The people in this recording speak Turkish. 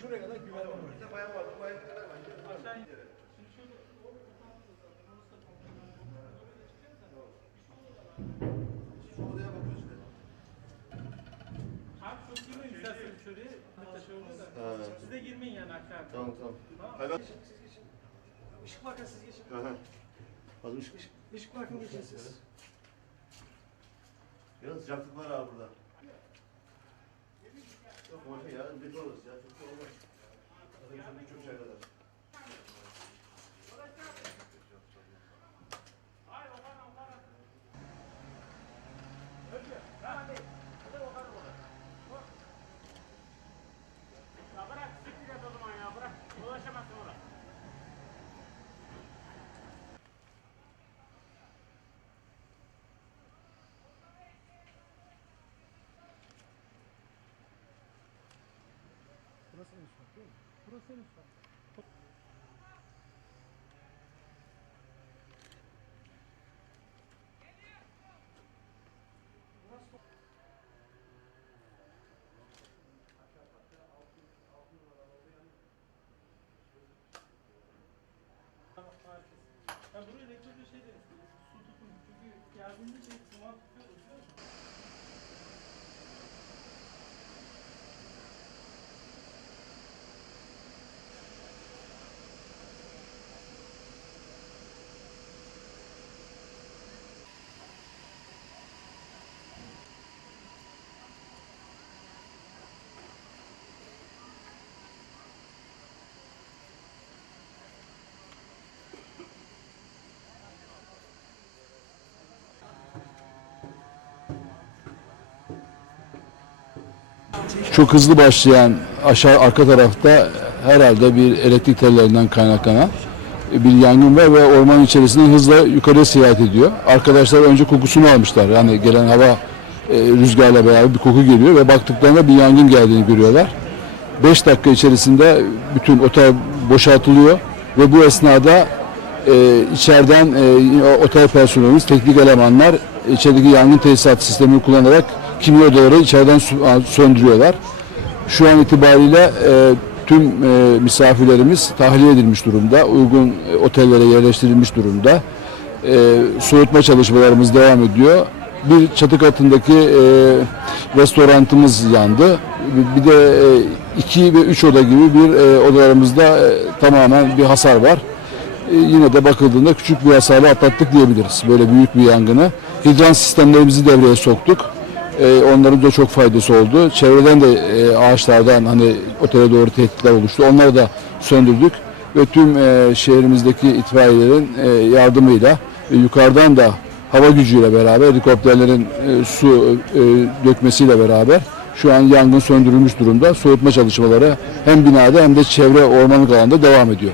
şuraya kadar güvenli var. Abi çok girmeyin isterseniz. Bir taşı oldu da. Siz de girmeyin yani aşağı. Tamam tamam. Tamam. Hayvan. Işık bakın siz geçin. Aha. Az ışık. Işık bakın geçin siz. Biraz sıcaklık var abi burada. Yok hoca yarın bir oluruz ya. Çok da Burası en üst kat değil mi? Burası en üst kat. Ya buraya rektörde şey deriz. Su tutun. Çünkü geldiğinde çok hızlı başlayan aşağı arka tarafta herhalde bir elektrik tellerinden kaynaklanan bir yangın var ve orman içerisinde hızla yukarıya seyahat ediyor. Arkadaşlar önce kokusunu almışlar. Yani gelen hava e, rüzgarla beraber bir koku geliyor ve baktıklarında bir yangın geldiğini görüyorlar. 5 dakika içerisinde bütün otel boşaltılıyor ve bu esnada e, içeriden e, otel personelimiz, teknik elemanlar içerideki yangın tesisat sistemini kullanarak kimya odaları içeriden söndürüyorlar. Şu an itibariyle e, tüm e, misafirlerimiz tahliye edilmiş durumda, uygun e, otellere yerleştirilmiş durumda. E, soğutma çalışmalarımız devam ediyor. Bir çatı katındaki e, restorantımız yandı. Bir de e, iki ve üç oda gibi bir e, odalarımızda e, tamamen bir hasar var. E, yine de bakıldığında küçük bir hasarla atlattık diyebiliriz. Böyle büyük bir yangını. Hidran sistemlerimizi devreye soktuk. E, onların da çok faydası oldu. Çevreden de e, ağaçlardan hani otele doğru tehditler oluştu. Onları da söndürdük ve tüm e, şehrimizdeki itfaiyelerin e, yardımıyla ve yukarıdan da hava gücüyle beraber helikopterlerin e, su e, dökmesiyle beraber şu an yangın söndürülmüş durumda. Soğutma çalışmaları hem binada hem de çevre ormanlık alanda devam ediyor.